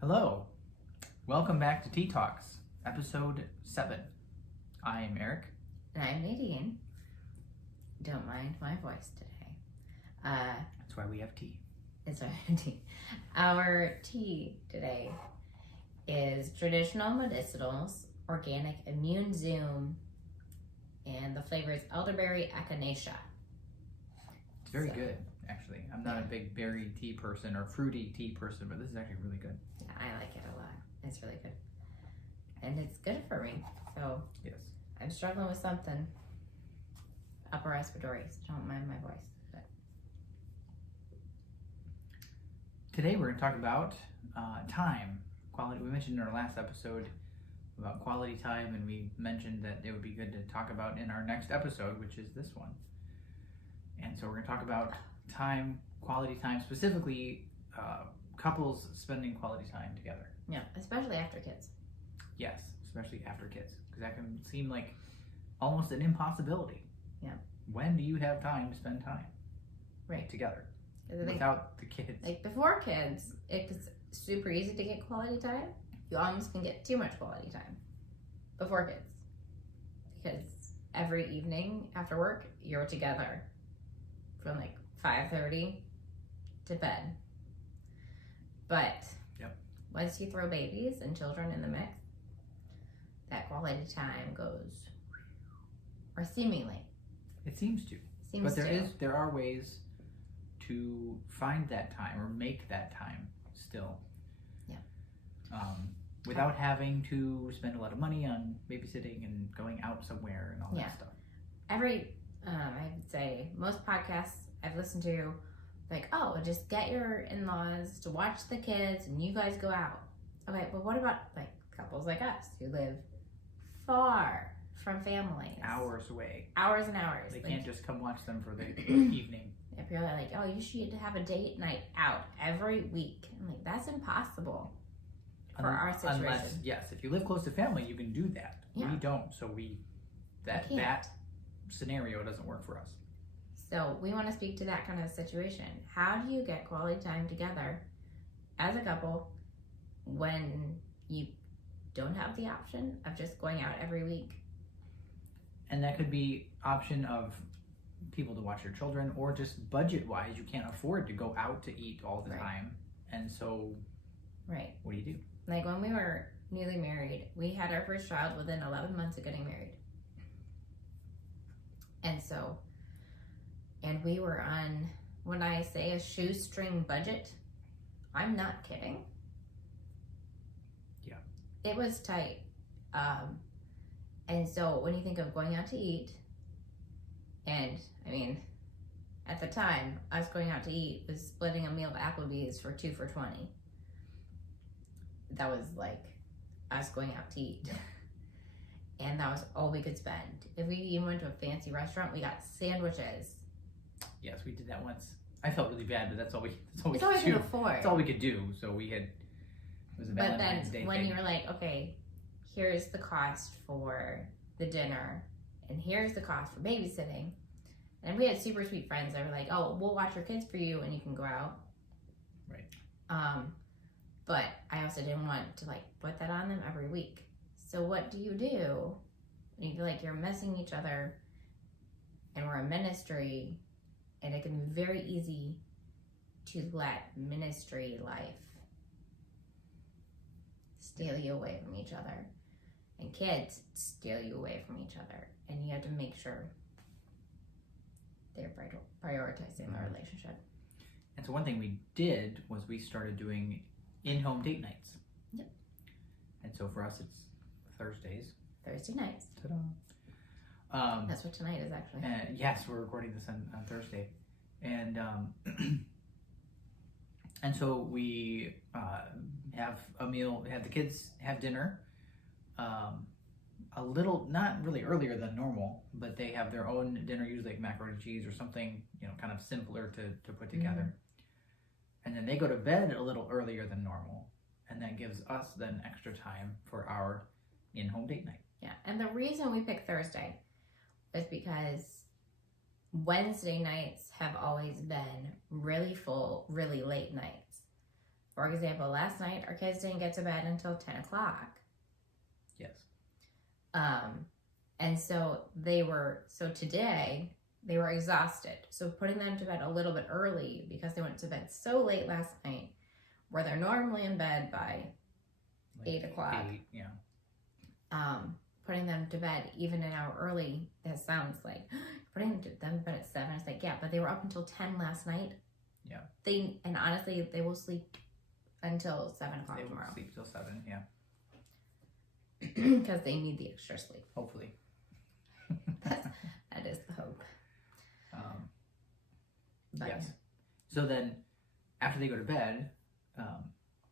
Hello, welcome back to Tea Talks, episode 7. I am Eric. And I'm Nadine. Don't mind my voice today. That's why we have tea. It's our tea. Our tea today is traditional medicinals, organic immune zoom, and the flavor is elderberry echinacea. It's very good, actually. I'm not a big berry tea person or fruity tea person, but this is actually really good. Yeah, I like it a lot. It's really good. And it's good for me. So Yes. I'm struggling with something. Upper respiratory, so don't mind my voice. But Today we're going to talk about time, quality. We mentioned in our last episode about quality time, and we mentioned that it would be good to talk about in our next episode, which is this one. And so we're going to talk about time, quality time, specifically couples spending quality time together. yeah, especially after kids. Yes, especially after kids, because that can seem like almost an impossibility. Yeah. When do you have time to spend time together 'Cause I think, without the kids? like before kids, it's super easy to get quality time. You almost can get too much quality time before kids, because every evening after work you're together from like 5:30 to bed. But once you throw babies and children in the mix, that quality time goes, or seemingly. It seems to. But there are ways to find that time or make that time still. Yeah. Without having to spend a lot of money on babysitting and going out somewhere and all that stuff. I would say most podcasts I've listened to, like, oh, just get your in-laws to watch the kids and you guys go out. Okay, but what about like couples like us who live far from families? Hours away. Hours and hours. They can't just come watch them for the evening. If you're like, oh, you should have a date night out every week. I'm like, that's impossible for our situation. Unless, yes, if you live close to family, you can do that. Yeah. We don't, so that scenario doesn't work for us. So we want to speak to that kind of situation. How do you get quality time together as a couple when you don't have the option of just going out every week? And that could be option of people to watch your children, or just budget-wise, you can't afford to go out to eat all the time. And so, what do you do? Like when we were newly married, we had our first child within 11 months of getting married. And we were on, when I say a shoestring budget, I'm not kidding. Yeah. It was tight. And so when you think of going out to eat, and I mean, at the time, us going out to eat was splitting a meal at Applebee's for 2 for $20. That was like us going out to eat. And that was all we could spend. If we even went to a fancy restaurant, we got sandwiches. Yes, we did that once. I felt really bad, but that's all we It's all we could could do. afford. That's all we could do. So it was a Valentine's Day But then when thing. you were like, okay, here's the cost for the dinner, and here's the cost for babysitting. And we had super sweet friends that were like, oh, we'll watch your kids for you and you can go out. Right. But I also didn't want to like put that on them every week. So what do you do when you feel like you're missing each other and we're a ministry, and it can be very easy to let ministry life steal you away from each other, and kids steal you away from each other, and you have to make sure they're prioritizing the relationship. And so one thing we did was we started doing in-home date nights. Yep. And so for us, it's Thursdays. Thursday nights. Ta-da. That's what tonight is actually. Yes, we're recording this on Thursday. And and so we have a meal, have the kids have dinner a little, not really earlier than normal, but they have their own dinner, usually like macaroni and cheese or something, kind of simpler to put together. Mm-hmm. And then they go to bed a little earlier than normal, and that gives us then extra time for our in-home date night. Yeah, and the reason we picked Thursday is because Wednesday nights have always been really full, really late nights For example, last night our kids didn't get to bed until 10 o'clock. Yes. And so today they were exhausted. So putting them to bed a little bit early because they went to bed so late last night, where they're normally in bed by 8 o'clock. 8, yeah. Putting them to bed even an hour early, that sounds like putting them to bed at 7. It's like, yeah, but they were up until 10 last night. Yeah. And honestly, they will sleep until 7 o'clock tomorrow. They will sleep till 7, yeah. Because they need the extra sleep. Hopefully. That is the hope. But yes. So then, after they go to bed,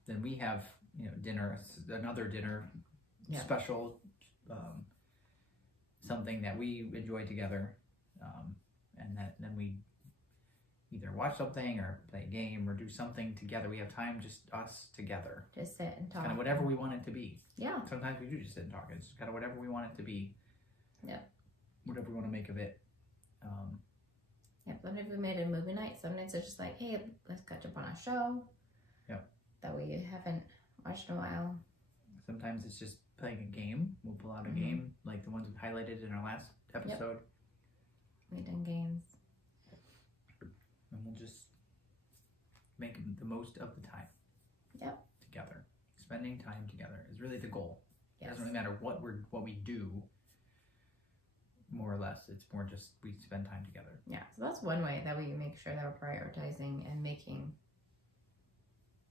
then we have dinner, another dinner, special, something that we enjoy together, and then we either watch something or play a game or do something together. We have time, just us together. Just sit and talk. Kind of whatever we want it to be. Yeah. Sometimes we do just sit and talk. It's kind of whatever we want it to be. Yeah. Whatever we want to make of it. Yeah, sometimes we made a movie night. Sometimes it's just like, hey, let's catch up on a show. Yep. That we haven't watched in a while. Sometimes it's just playing a game. We'll pull out a game, like the ones we highlighted in our last episode. Yep. We've done games. And we'll just make the most of the time. Yep. Together. Spending time together is really the goal. Yes. It doesn't really matter what we do, more or less. It's more just we spend time together. Yeah, so that's one way that we make sure that we're prioritizing and making,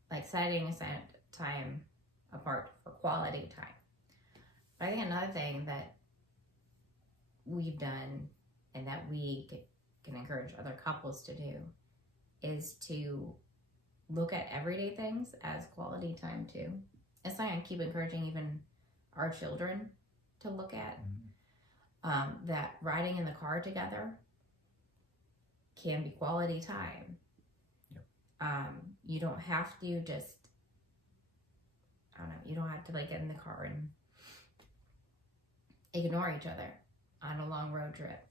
like, setting aside time apart for quality time. But I think another thing that we've done and that we can encourage other couples to do is to look at everyday things as quality time too. It's something I keep encouraging even our children to look at. That riding in the car together can be quality time. Yep. You don't have to just, I don't know, you don't have to like get in the car and ignore each other on a long road trip.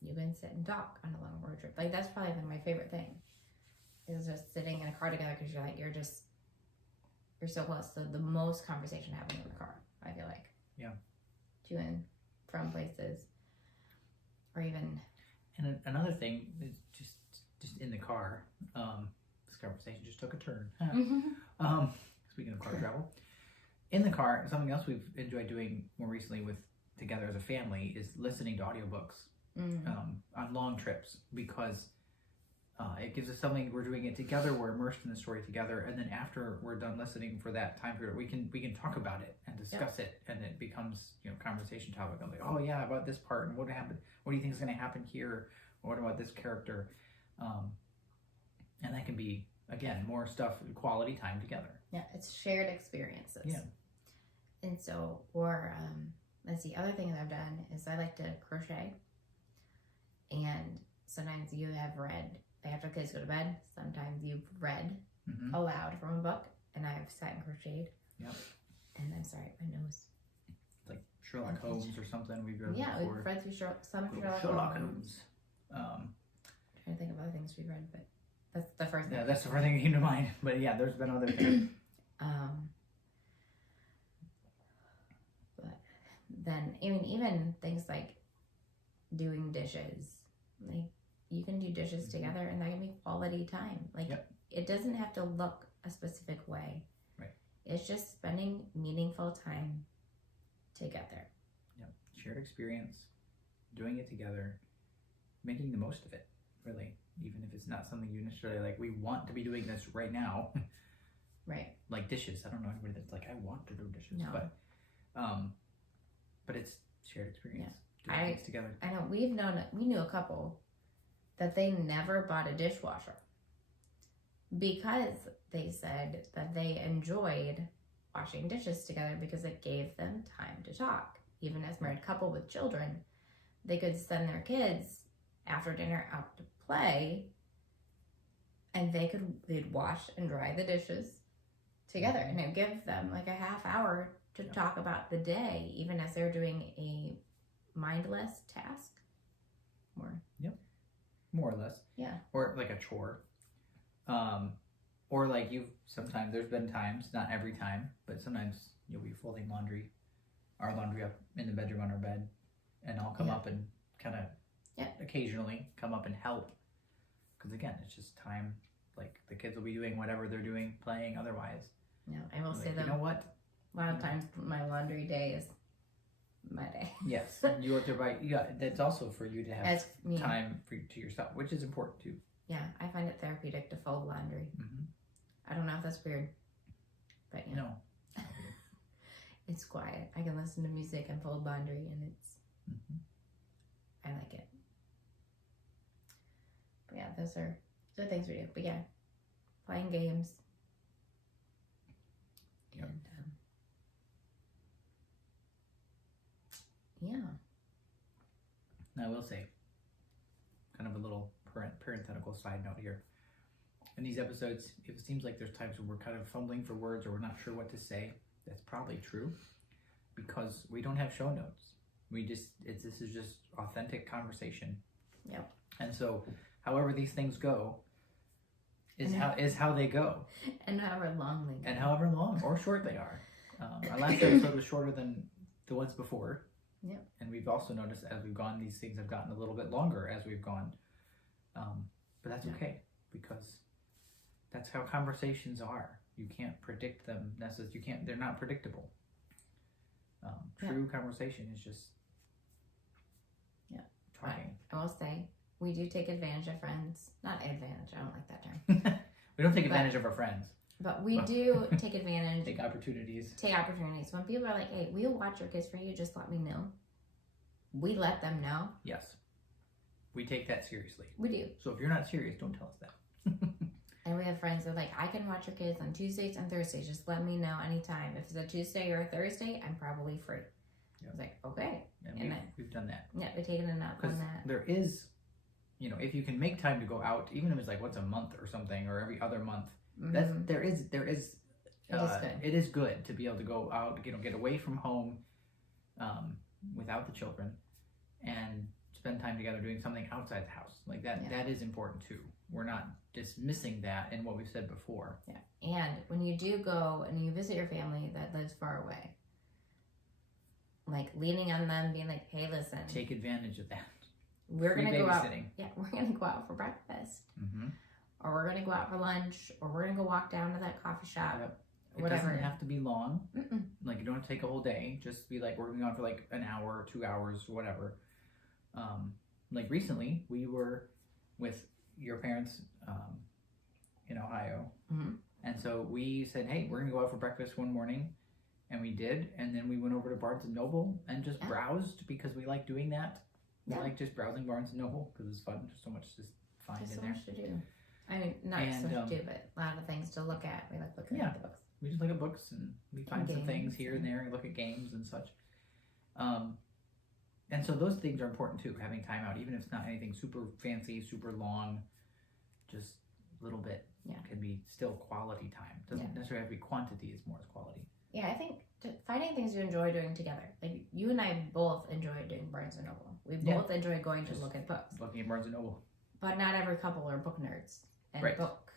You can sit and talk on a long road trip. Like, that's probably been my favorite thing, is just sitting in a car together, because you're so close. So the most conversation happening in the car, I feel like. Yeah. To and from places, or even. And another thing is just in the car. This conversation just took a turn. Speaking of car travel, in the car, something else we've enjoyed doing more recently together as a family is listening to audiobooks on long trips, because it gives us something. We're doing it together. We're immersed in the story together, and then after we're done listening for that time period, we can talk about it and discuss it, and it becomes conversation topic. I'm like, oh yeah, about this part, and what happened? What do you think is going to happen here? What about this character? And that can be, again, more stuff, quality time together. Yeah, it's shared experiences. Yeah. And so, let's see, other things I've done is I like to crochet, and sometimes you have read. After kids go to bed, sometimes you've read aloud from a book, and I've sat and crocheted. Yep. And I'm sorry, my nose. Like Sherlock Holmes or something we've read Yeah, before. we've read through some Sherlock Holmes. I'm trying to think of other things we've read, but that's the first thing. Yeah, that's the first thing that came to mind. But yeah, there's been other things. But then even things like doing dishes, like, you can do dishes together, and that can be quality time. Like, It doesn't have to look a specific way. Right. It's just spending meaningful time together. Yep. Shared experience, doing it together, making the most of it, really. Even if it's not something you necessarily like, we want to be doing this right now. Right. Like dishes. I don't know anybody that's like, I want to do dishes. No. But it's shared experience. Yeah. Doing things together. I know we knew a couple that they never bought a dishwasher, because they said that they enjoyed washing dishes together because it gave them time to talk. Even as a married couple with children, they could send their kids after dinner out to play, and they'd wash and dry the dishes together, and it'd give them like a half hour to talk about the day, even as they're doing a mindless task. More or less. Yeah. Or like a chore. Or like sometimes there's been times, not every time, but sometimes you'll be folding our laundry up in the bedroom on our bed, and I'll come up and kind of occasionally come up and help. Because again, it's just time. Like the kids will be doing whatever they're doing, playing otherwise. No, I will say Like, that. You know what? A lot of times my laundry day is my day. Yes, you have to write. Yeah, that's also for you to have As me. time to yourself, which is important too. Yeah, I find it therapeutic to fold laundry. Mm-hmm. I don't know if that's weird, but yeah. No. It's quiet. I can listen to music and fold laundry, and it's. I like it. But yeah, those are things we do. But yeah, playing games. Yep. And I will say, kind of a little parenthetical side note here. In these episodes, if it seems like there's times when we're kind of fumbling for words or we're not sure what to say, that's probably true because we don't have show notes. This is just authentic conversation. Yep. And so, however these things go, is how they go. And however long they go. And however long or short they are. Our last episode was shorter than the ones before. Yep. And we've also noticed as we've gone, these things have gotten a little bit longer as we've gone. But that's okay because that's how conversations are. You can't predict them necessarily. They're not predictable. True conversation is just talking. I will say, we do take advantage of friends. Not advantage, I don't like that term. We don't take advantage of our friends. But we do take advantage. Take opportunities. Take opportunities. When people are like, hey, we'll watch your kids for you, just let me know. We let them know. Yes. We take that seriously. We do. So if you're not serious, don't tell us that. And we have friends that are like, I can watch your kids on Tuesdays and Thursdays. Just let me know anytime. If it's a Tuesday or a Thursday, I'm probably free. Yep. I was like, okay. And we've done that. Yeah, we've taken a nap on that. There is, if you can make time to go out, even if it's like once a month or something, or every other month, there is it is good to be able to go out, get away from home, without the children, and spend time together doing something outside the house. Like that. Yeah. That is important too. We're not dismissing that in what we've said before. Yeah. And when you do go and you visit your family that lives far away, like leaning on them, being like, hey, listen. Take advantage of that. We're going to go out. Yeah, we're going to go out for breakfast. Mm-hmm. Or we're going to go out for lunch. Or we're going to go walk down to that coffee shop. Yep. Whatever. It doesn't have to be long. Mm-mm. Like you don't have to take a whole day. Just be like, we're going to go out for like an hour or 2 hours, whatever. Like recently, we were with your parents in Ohio. Mm-hmm. And so we said, hey, we're going to go out for breakfast one morning. And we did. And then we went over to Barnes & Noble and just browsed because we like doing that. We like just browsing Barnes & Noble because it's fun. There's so much to find in there. So much to do. I mean, not so much to do, but a lot of things to look at. We like looking at the books. We just look at books and we find some things here and there and look at games and such. And so those things are important too, having time out, even if it's not anything super fancy, super long, just a little bit can be still quality time. Doesn't necessarily have to be quantity as more as quality. Yeah, I think finding things you enjoy doing together. Like you and I both enjoy doing Barnes & Noble. We both enjoy going to look at books. Looking at Barnes & Noble. But not every couple are book nerds and book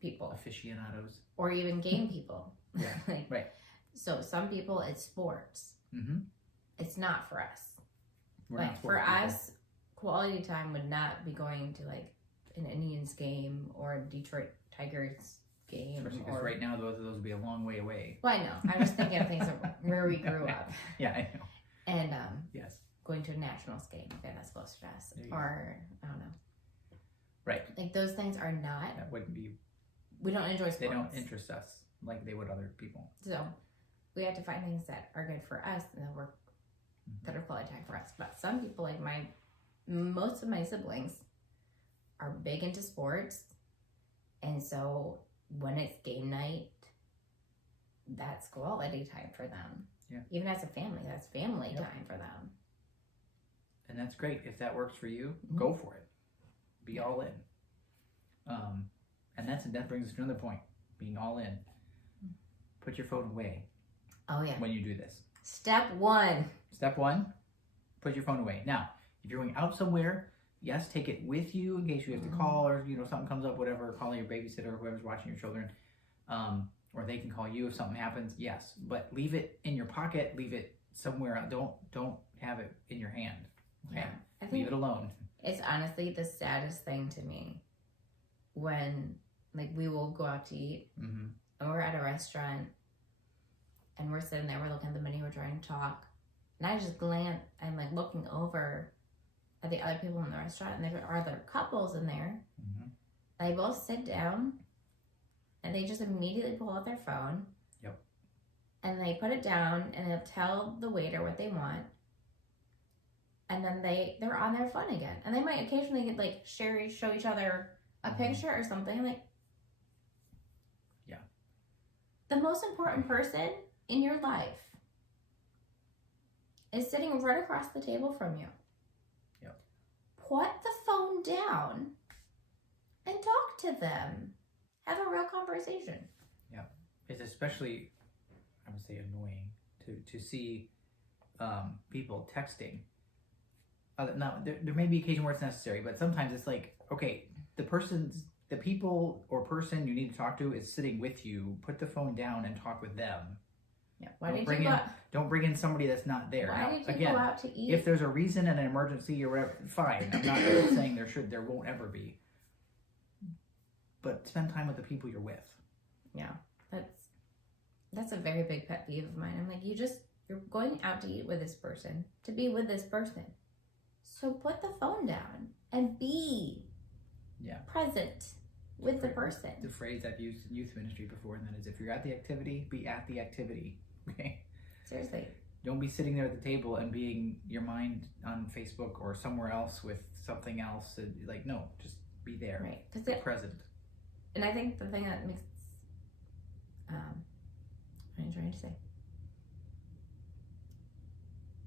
people. Aficionados. Or even game people. Yeah, right. So some people, it's sports. Mm-hmm. It's not for us. We're but not for us, quality time would not be going to like an Indians game or a Detroit Tigers game. Especially because right now both of those would be a long way away. Well, I know. I'm just thinking of things where we grew up. Yeah, I know. And yes, going to a Nationals game. Okay, that's close to us. Or I don't know. Right. Like those things are not. That wouldn't be. We don't enjoy sports. They don't interest us like they would other people. So we have to find things that are good for us and that work, that are quality time for us. But some people, like most of my siblings, are big into sports, and so when it's game night, that's quality time for them. Yeah. Even as a family, that's family time for them. And that's great. If that works for you, go for it. Be all in. And that brings us to another point. Being all in. Put your phone away. Oh yeah. When you do this. Step one. Step one, put your phone away. Now, if you're going out somewhere, yes, take it with you in case you have to call or something comes up, whatever. Call your babysitter or whoever's watching your children, or they can call you if something happens. Yes, but leave it in your pocket. Leave it somewhere. Don't have it in your hand. Okay? Yeah, I think leave it alone. It's honestly the saddest thing to me when we will go out to eat and we're at a restaurant and we're sitting there, we're looking at the menu, we're trying to talk, and I just glance, I'm looking over at the other people in the restaurant, and there are other couples in there. They both sit down and they just immediately pull out their phone. Yep. And they put it down and they'll tell the waiter what they want. And then they're on their phone again. And they might occasionally show each other a picture or something. Yeah. The most important person in your life is sitting right across the table from you. Yep. Put the phone down and talk to them. Have a real conversation. Yeah. It's especially, I would say, annoying to see people texting. Now, there may be occasion where it's necessary, but sometimes it's okay, the people or person you need to talk to is sitting with you. Put the phone down and talk with them. Yeah. Don't bring in somebody that's not there. Why did you go out to eat? If there's a reason and an emergency or whatever, fine. I'm not saying there won't ever be. But spend time with the people you're with. Yeah, that's a very big pet peeve of mine. I'm you're going out to eat with this person to be with this person. So put the phone down and be present with the person. The phrase I've used in youth ministry before, and that is, if you're at the activity, be at the activity. Okay? Seriously. Don't be sitting there at the table and being your mind on Facebook or somewhere else with something else. No, just be there. Right. Be present. And I think the thing that makes, what am I trying to say?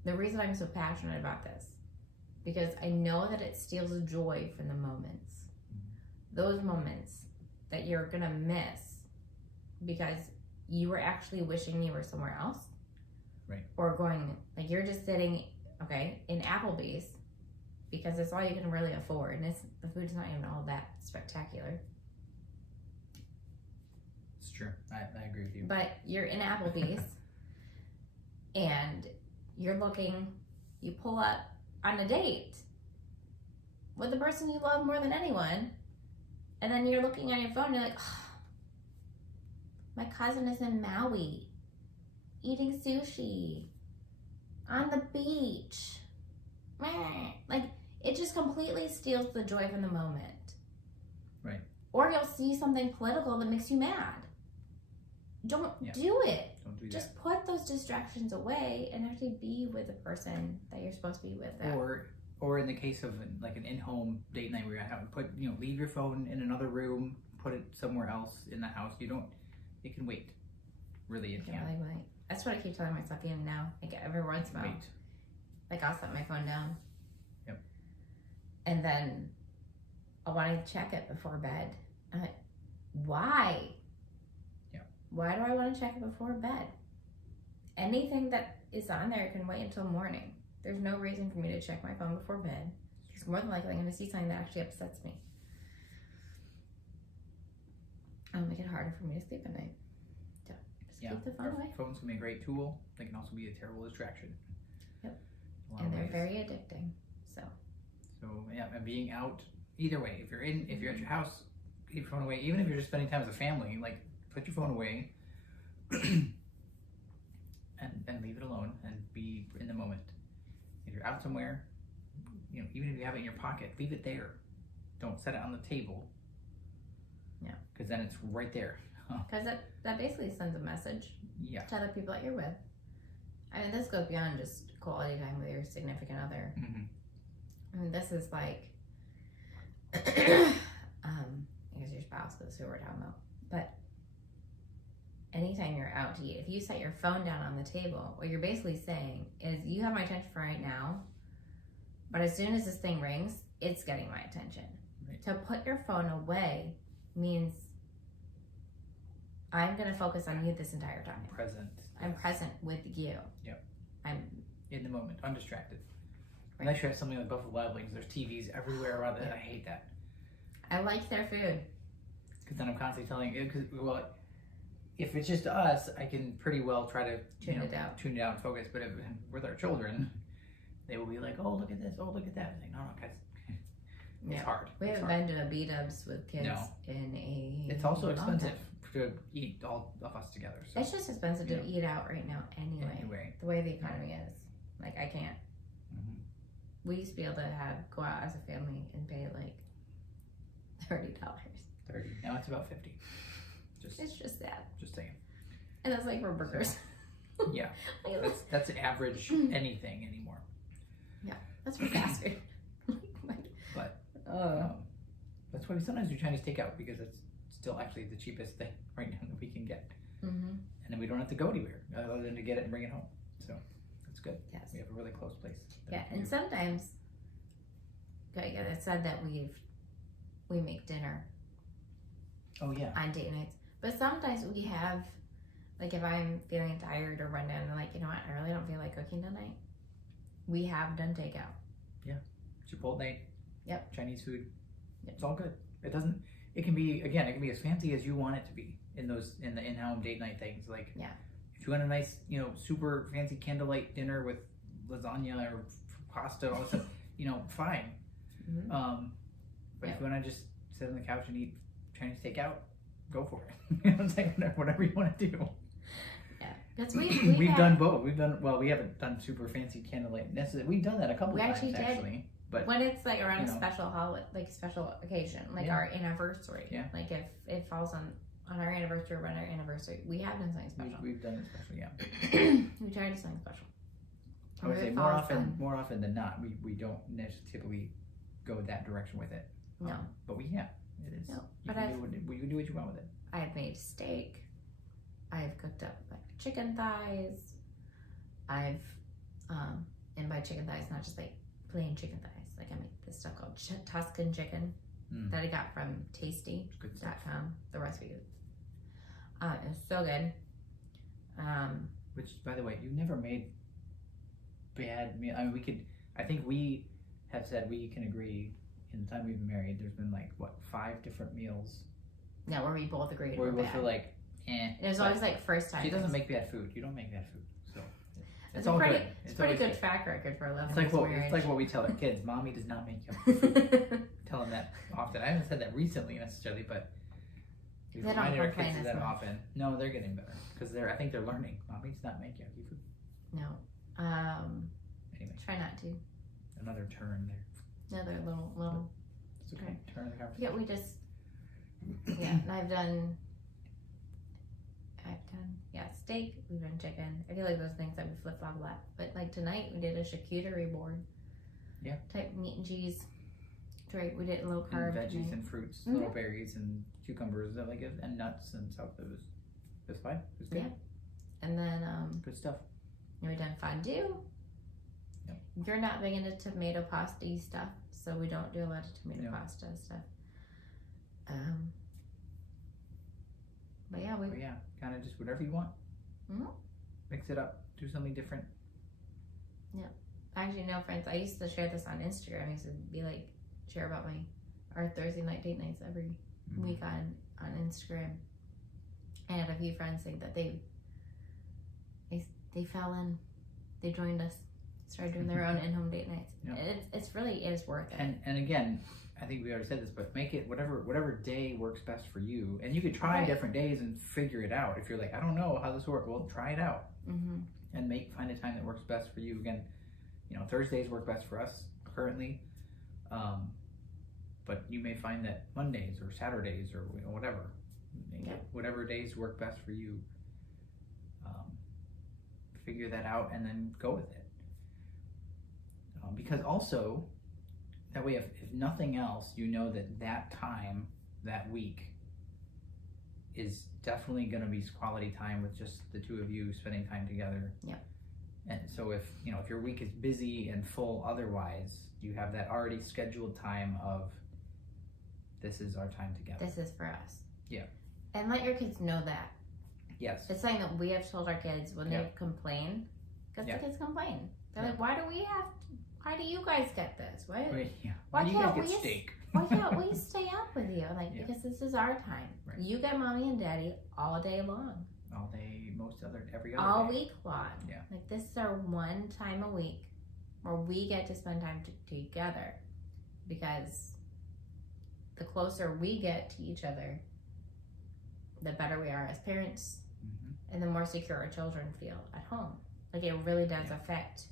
The reason I'm so passionate about this, because I know that it steals joy from the moments. Those moments that you're going to miss because you were actually wishing you were somewhere else. Right. Or going, you're just sitting, in Applebee's because it's all you can really afford. And the food's not even all that spectacular. It's true. I agree with you. But you're in Applebee's and you pull up on a date with the person you love more than anyone, and then you're looking on your phone and you're my cousin is in Maui eating sushi on the beach. It just completely steals the joy from the moment. Right. Or you'll see something political that makes you mad. Don't do it. Don't do Just put those distractions away and actually be with the person that you're supposed to be with. Or in the case of an in-home date night where you're at, leave your phone in another room, put it somewhere else in the house. It can wait. Really, it can. Really wait. That's what I keep telling myself even now. Every once in a while. Wait. I'll set my phone down. Yep. And then I want to check it before bed. I'm like, why? Yeah. Why do I want to check it before bed? Anything that is on there can wait until morning. There's no reason for me to check my phone before bed. It's more than likely I'm going to see something that actually upsets me. It'll make it harder for me to sleep at night. So just keep the phone away. Phones can be a great tool. They can also be a terrible distraction. Yep. And they're very addicting. So and being out either way. If you're at your house, keep your phone away. Even if you're just spending time as a family, put your phone away and leave it alone and be in the moment. If you're out somewhere, even if you have it in your pocket, leave it there. Don't set it on the table. Yeah. Because then it's right there. Because that basically sends a message to other people that you're with. I mean, this goes beyond just quality time with your significant other. Mm-hmm. I mean, this is I guess your spouse, that's who we're talking about. But anytime you're out to eat, if you set your phone down on the table, what you're basically saying is, you have my attention for right now, but as soon as this thing rings, it's getting my attention. Right. To put your phone away means I'm going to focus on you this entire time. Present. I'm present with you. Yep. I'm in the moment, undistracted. Unless you have something like Buffalo Wild Wings, there's TVs everywhere around it. I hate that. I like their food. Because then I'm constantly telling you, well, if it's just us, I can pretty well try to tune it out and focus. But if, with our children, they will be like, "Oh, look at this! Oh, look at that!" I'm like, no, guys, it's hard. We haven't been to a B-dubs with kids in a. It's also expensive to eat all of us together. So. It's just expensive to eat out right now, anyway. The way the economy is, like I can't. Mm-hmm. We used to be able to go out as a family and pay like $30. $30. Now it's about $50. It's just sad. Just saying. And that's like for burgers. Yeah. That's average anything anymore. Yeah. That's for fast food. But that's why we sometimes do Chinese takeout, because it's still actually the cheapest thing right now that we can get. Mm-hmm. And then we don't have to go anywhere other than to get it and bring it home. So that's good. Yes. We have a really close place. Yeah, and sometimes it said that we make dinner. Oh yeah. On date nights. But sometimes we have, like if I'm feeling tired or run down and like, you know what, I really don't feel like cooking tonight. We have done takeout. Yeah. Chipotle. Yep. Chinese food. Yep. It's all good. It can be as fancy as you want it to be in the in-home date night things. Like, if you want a nice, super fancy candlelight dinner with lasagna or pasta, all that stuff, fine. Mm-hmm. But if you want to just sit on the couch and eat Chinese takeout, go for it. It's like whatever you want to do. Yeah, because we've done both. We haven't done super fancy candlelight necessarily. We've done that a couple times actually. But when it's like around a special holiday, like a special occasion, like our anniversary. Yeah. Like if it falls on our anniversary or on our anniversary, we have done something special. We've done it special, yeah. We try to do something special. I would say more often than not, we don't typically go that direction with it. No. But we have. It is. No. You can do what you want with it. I've made steak. I've cooked up like chicken thighs. And by chicken thighs, not just like plain chicken thighs. Like I make this stuff called Tuscan chicken that I got from tasty.com. The recipe is it's so good. Which, by the way, you never made bad meal. I mean, I think we have said we can agree in the time we've been married, there's been like, 5 different meals. Yeah, where we both agreed where we both bad. feel like, There's always like first time. She doesn't make bad food. You don't make bad food. So it's all good. It's pretty good track record for 11 years marriage. It's like what we tell our kids. Mommy does not make you food. Tell them that often. I haven't said that recently necessarily, but we've reminded our kids that often. No, they're getting better because I think they're learning. Mommy does not make yucky food. No. Anyway. Try not to. Another turn there. Another little. It's okay. Turn of the conversation. Yeah, we just. Yeah, and I've done steak. We've done chicken. I feel like those things that we flip flop a lot. But like tonight, we did a charcuterie board. Yeah. Type meat and cheese. Right, we did low carb. And veggies and fruits, little berries and cucumbers, and nuts and stuff. It was fine. It was good. Yeah. And then good stuff. And we done fondue. Yep. You're not big into tomato pasta stuff, so we don't do a lot of tomato pasta stuff. But yeah, kind of just whatever you want. Mm-hmm. Mix it up. Do something different. Yeah. Actually, no, friends. I used to share this on Instagram. I used to be like, share about our Thursday night date nights every week on Instagram. I had a few friends say that they fell in. They joined us. Started doing their own in-home date nights. Yep. It is worth it. And again, I think we already said this, but make it whatever day works best for you. And you could try different days and figure it out. If you're like, I don't know how this works, well, try it out. Mm-hmm. And find a time that works best for you. Again, Thursdays work best for us currently. But you may find that Mondays or Saturdays or whatever. Whatever days work best for you. Figure that out and then go with it. Because also, that way, if nothing else, that time, that week, is definitely going to be quality time with just the two of you spending time together. Yeah. And so if your week is busy and full otherwise, you have that already scheduled time of, this is our time together. This is for us. Yeah. And let your kids know that. Yes. It's something that we have told our kids when they complain, because the kids complain. They're like, why do why do you guys get this? Why Right, yeah. Why Why do you can't guys we get steak? why can't we stay up with you? Like, Yeah. because this is our time. Right. You get mommy and daddy all day long. All day, every other All day. week long. Yeah. Like, this is our one time a week where we get to spend time together, because the closer we get to each other, the better we are as parents, and the more secure our children feel at home. Like, it really does affect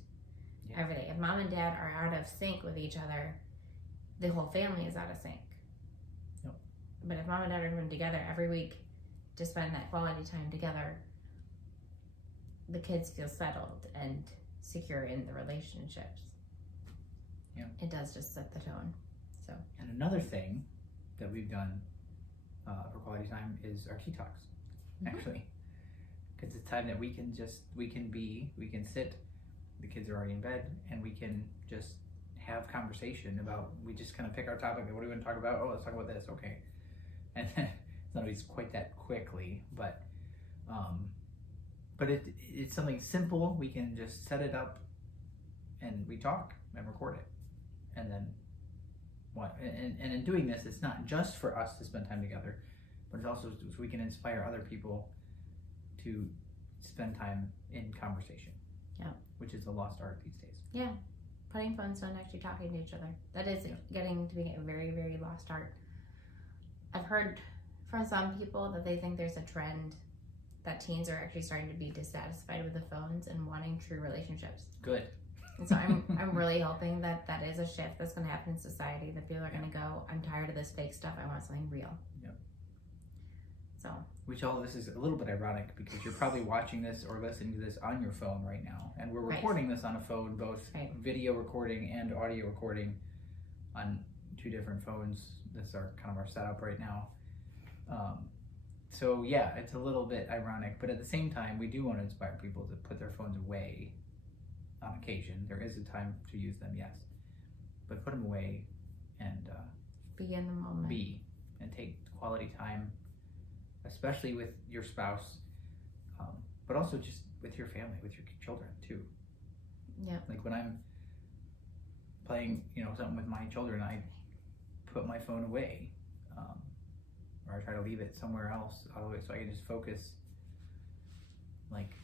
everything. If mom and dad are out of sync with each other, the whole family is out of sync. Yep. But if mom and dad are coming together every week to spend that quality time together, the kids feel settled and secure in the relationships. Yeah. It does just set the tone. So. And another thing that we've done for quality time is our tea talks, actually. Because it's time that we can sit, the kids are already in bed, and we can just have conversation about, we just kind of pick our topic, what do we want to talk about? Oh, let's talk about this, okay. And then it's not always quite that quickly, but it's something simple. We can just set it up and we talk and record it. And then and in doing this, it's not just for us to spend time together, but it's also so we can inspire other people to spend time in conversation. Yeah. Which is a lost art these days. Yeah. Putting phones down, actually talking to each other. That is getting to be a very, very lost art. I've heard from some people that they think there's a trend that teens are actually starting to be dissatisfied with the phones and wanting true relationships. Good. And so I'm really hoping that is a shift that's going to happen in society, that people are going to go, I'm tired of this fake stuff, I want something real. Yep. So. Which all this is a little bit ironic, because you're probably watching this or listening to this on your phone right now. And we're recording this on a phone, both video recording and audio recording on two different phones. That's our kind of our setup right now. So yeah, it's a little bit ironic, but at the same time, we do want to inspire people to put their phones away on occasion. There is a time to use them, yes, but put them away and be in the moment. And take quality time, especially with your spouse, but also just with your family, with your children too. Yeah. Like when I'm playing, something with my children, I put my phone away, or I try to leave it somewhere else out of the way so I can just focus. Like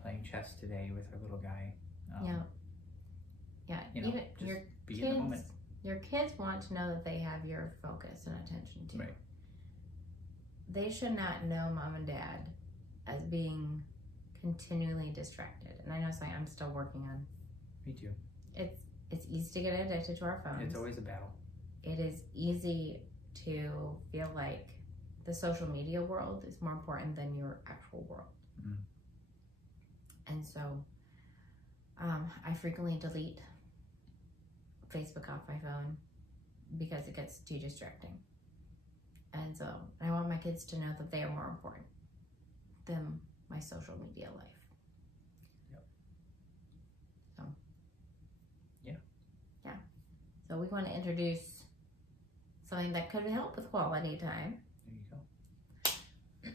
playing chess today with our little guy. Even just your be kids, in the moment. Your kids want to know that they have your focus and attention too. Right. They should not know mom and dad as being continually distracted. And I know something I'm still working on. Me too. It's easy to get addicted to our phones. It's always a battle. It is easy to feel like the social media world is more important than your actual world. Mm. And so I frequently delete Facebook off my phone because it gets too distracting. And so I want my kids to know that they are more important than my social media life. Yep. So. Yeah. Yeah. So we want to introduce something that could help with quality time.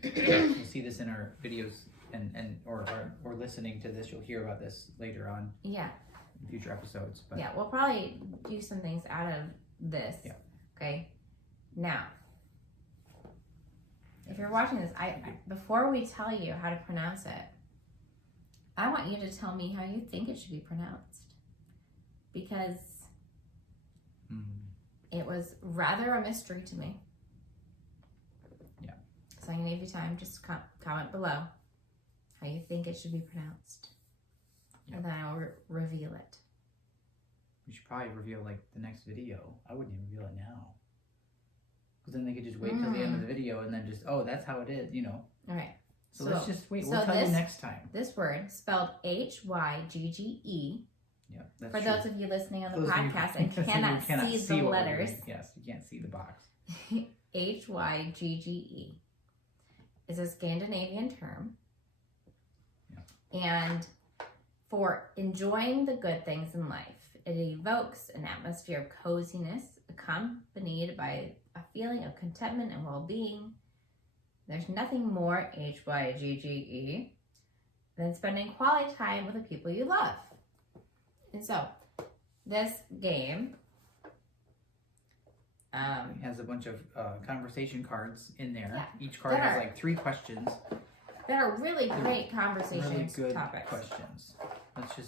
There you go. You'll see this in our videos or listening to this, you'll hear about this later on. Yeah. In future episodes. But yeah, we'll probably do some things out of this. Yeah. Okay. Now, if you're watching this, before we tell you how to pronounce it, I want you to tell me how you think it should be pronounced, because it was rather a mystery to me. Yeah. So I'm going to give you time. Just comment below how you think it should be pronounced. Yep. And then I will reveal it. We should probably reveal the next video. I wouldn't even reveal it now. Because then they could just wait till the end of the video and then just, oh, that's how it is, All right. So let's just wait. We'll tell you next time. This word, spelled Hygge. Yeah, that's For true. those of you listening on the Those of you- podcast and cannot cannot see the what we're letters. doing. Yes, you can't see the box. Hygge is a Scandinavian term. Yeah. And for enjoying the good things in life, it evokes an atmosphere of coziness accompanied by a feeling of contentment and well-being. There's nothing more Hygge than spending quality time with the people you love. And so, this game, It has a bunch of conversation cards in there. Yeah. Each card That has are- like 3 questions. that are really great conversation Really good topics. questions.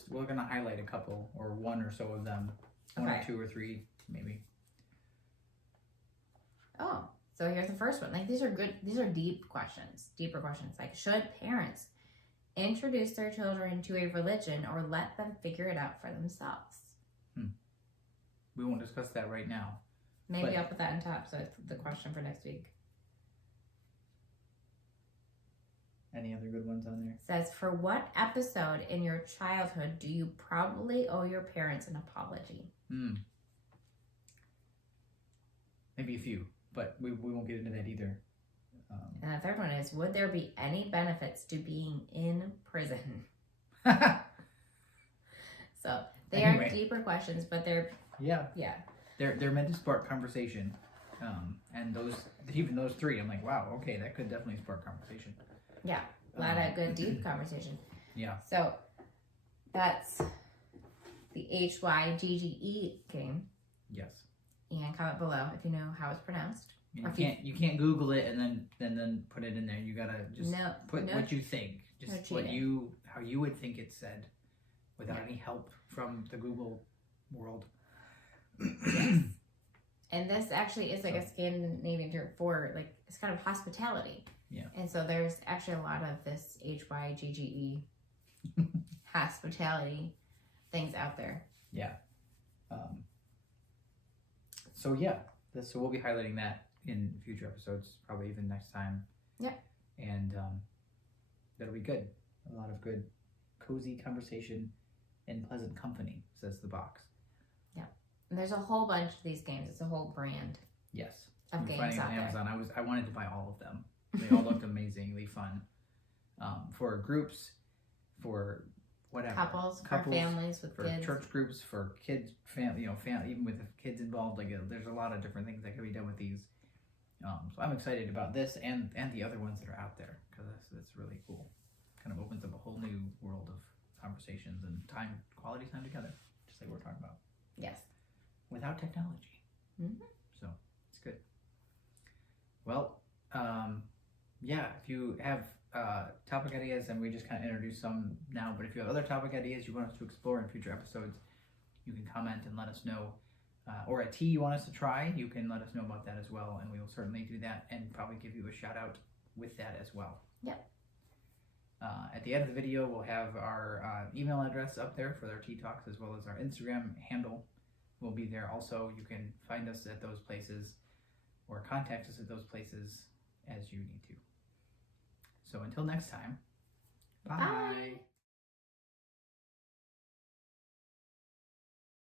We're going to highlight a couple or one or so of them. One or Okay. 2 or 3, maybe. Oh, so here's the first one. Like, these are good. These are deeper questions. Like, should parents introduce their children to a religion or let them figure it out for themselves? We won't discuss that right now. Maybe But- I'll put that on top, so it's the question for next week. Any other good ones on there? It says, for what episode in your childhood do you probably owe your parents an apology? Maybe a few, but we won't get into that either. And the third one is, would there be any benefits to being in prison? So they Anyway. are deeper questions, but they're, Yeah, yeah. they're meant to spark conversation. And even those 3, I'm like, wow, okay, that could definitely spark conversation. Yeah, a lot of good deep conversation. Yeah. So that's the HYGGE game. Yes. And comment below if you know how it's pronounced. You can't Google it and then put it in there. You gotta just put what you think, just how you would think it's said, without any help from the Google world. Yes. And this actually is like a Scandinavian term for, like, it's kind of hospitality. Yeah. And so there's actually a lot of this HYGGE hospitality things out there. Yeah. So yeah, so we'll be highlighting that in future episodes, probably even next time. Yeah. And that'll be good. A lot of good, cozy conversation and pleasant company, says the box. And there's a whole bunch of these games. It's a whole brand Yes. of I'm games finding out on there. Amazon. I wanted to buy all of them. They all looked amazingly fun. For groups, for whatever. Couples, for families with for kids. church groups, for kids, family, even with kids involved. Like there's a lot of different things that can be done with these. So I'm excited about this and the other ones that are out there, because that's really cool. Kind of opens up a whole new world of conversations and quality time together, just like we're talking about. Yes. Without technology. Mm-hmm. So it's good. Well, yeah, if you have topic ideas, and we just kind of introduced some now, but if you have other topic ideas you want us to explore in future episodes, you can comment and let us know. Or a tea you want us to try, you can let us know about that as well, and we will certainly do that and probably give you a shout out with that as well. Yep. At the end of the video, we'll have our email address up there for our tea talks, as well as our Instagram handle will be there also. You can find us at those places or contact us at those places as you need to. So until next time, bye. Bye.